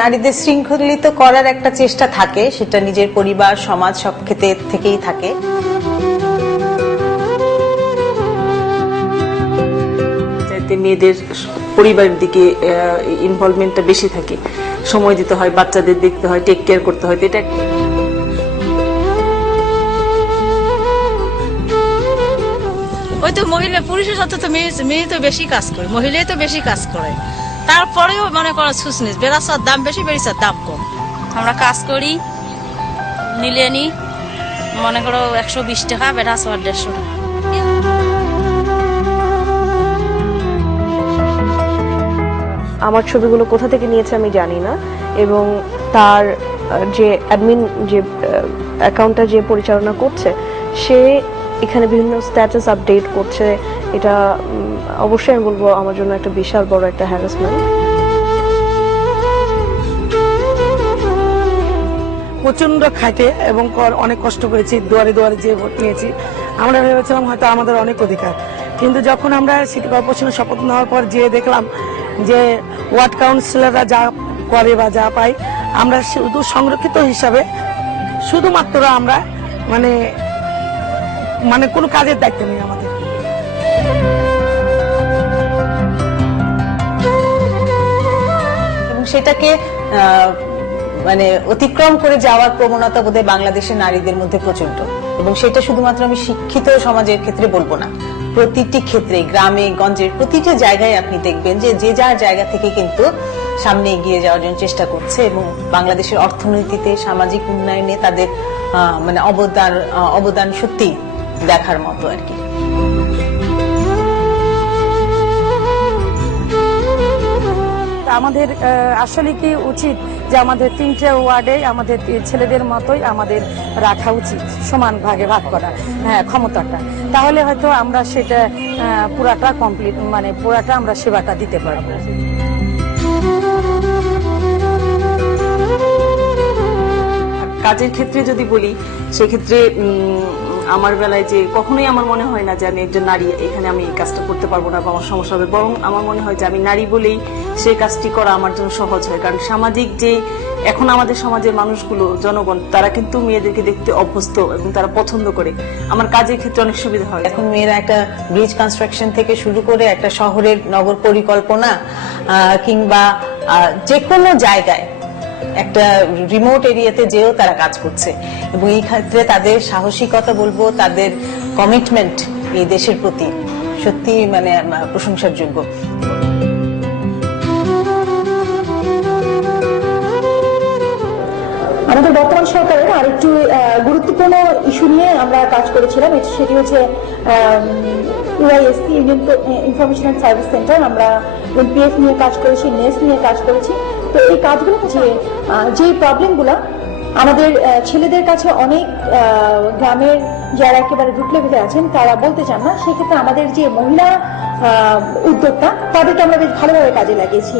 নারীদের শৃঙ্খলিত করার একটা চেষ্টা থাকে, সেটা নিজের পরিবার, সমাজ, সব ক্ষেত্রে থেকেই থাকে। মেয়েদের পরিবারের দিকে ইনভলভমেন্টটা বেশি থাকে। সময় দিতে হয়, বাচ্চাদের দেখতে হয় টেক কেয়ার করতে হয় এটা ওই তো মহিলা, পুরুষের সাথে তো মেয়ে মেয়ে তো বেশি কাজ করে, মহিলাই তো বেশি কাজ করে। তারপরেও মনে করো সুসনিস বেড়াচার দাম বেশি বেড়েছে দাম কম। আমরা কাজ করি, নিলে নি, মনে করো একশো বিশ টাকা বেড়াচার দেড়শো টাকা। আমার ছবিগুলো কোথা থেকে নিয়েছে আমি জানি না, এবং তার যে অ্যাডমিন যে অ্যাকাউন্টটা যে পরিচালনা করছে, সে এখানে বিভিন্ন স্ট্যাটাস আপডেট করছে। এটা অবশ্যই আমি বলব, আমার জন্য একটা বিশাল বড় একটা হ্যারাসমেন্ট প্রচণ্ড খাইতে এবং অনেক কষ্ট করেছি, দুয়ারে দুয়ারে যে ভোট নিয়েছি। আমরা ভেবেছিলাম হয়তো আমাদের অনেক অধিকার। কিন্তু যখন আমরা সিটি কর্পোরেশনের শপথ নেওয়ার পর যে দেখলাম যে ওয়ার্ড কাউন্সিলররা যা করে বা যা পাই আমরা শুধু সংরক্ষিত হিসাবে, শুধুমাত্র আমরা মানে মানে কোনো কাজের দায়িত্ব নেই আমাদের। এবং সেটাকে মানে অতিক্রম করে যাওয়ার প্রবণতা বোধহয় বাংলাদেশের নারীদের মধ্যে প্রচণ্ড এবং সেটা শুধুমাত্র আমি শিক্ষিত সমাজের ক্ষেত্রে বলব না। প্রতিটি ক্ষেত্রে, গ্রামে গঞ্জের প্রতিটি জায়গায় আপনি দেখবেন যে যে যার জায়গা থেকে কিন্তু সামনে এগিয়ে যাওয়ার জন্য চেষ্টা করছে এবং বাংলাদেশের অর্থনীতিতে, সামাজিক উন্নয়নে তাদের মানে অবদান অবদান সত্যি দেখার মতো আর কি। আমাদের আসলে কি উচিত যে আমাদের তিনটে ওয়ার্ডে আমাদের ছেলেদের মতোই আমাদের রাখা উচিত সমান ভাগে ভাগ করা হ্যাঁ ক্ষমতাটা। তাহলে হয়তো আমরা সেটা পুরাটা কমপ্লিট মানে পুরাটা আমরা সেবাটা দিতে পারব। কাজের ক্ষেত্রে যদি বলি সেক্ষেত্রে আমার বেলায় যে কখনোই আমার মনে হয় না যে আমি একজন নারী, এখানে আমি এই কাজটা করতে পারব না বা আমার সমস্যা হবে। বরং আমার মনে হয় যে আমি নারী বলেই সেই কাজটি করা আমার জন্য সহজ হয়। কারণ সামাজিক যে এখন আমাদের সমাজের মানুষগুলো, জনগণ, তারা কিন্তু মেয়েদেরকে দেখতে অভ্যস্ত এবং তারা পছন্দ করে। আমার কাজের ক্ষেত্রে অনেক সুবিধা হয়। এখন মেয়েরা একটা ব্রিজ কনস্ট্রাকশন থেকে শুরু করে একটা শহরের নগর পরিকল্পনা কিংবা যে কোনো জায়গায় একটা রিমোট এরিয়াতে যেও তারা কাজ করছে। এবং এই ক্ষেত্রে তাদের সাহসিকতা বলব, তাদের কমিটমেন্ট এই দেশের প্রতি সত্যি মানে প্রশংসার যোগ্য আমাদের বর্তমান সরকারের আরেকটি গুরুত্বপূর্ণ ইস্যু নিয়ে আমরা কাজ করেছিলাম। সেটি হচ্ছে UISC union information and service centre আমরা এনপিএফ নিয়ে কাজ করেছি নেস নিয়ে কাজ করেছি। তো এই কাজগুলো যে যে প্রবলেমগুলো আমাদের ছেলেদের কাছে অনেক গ্রামের যারা একেবারে রুট লেভেলে আছেন, তারা বলতে চান না। সেক্ষেত্রে আমাদের যে মহিলা উদ্যোক্তা, তাদেরকে আমরা বেশ ভালোভাবে কাজে লাগিয়েছি।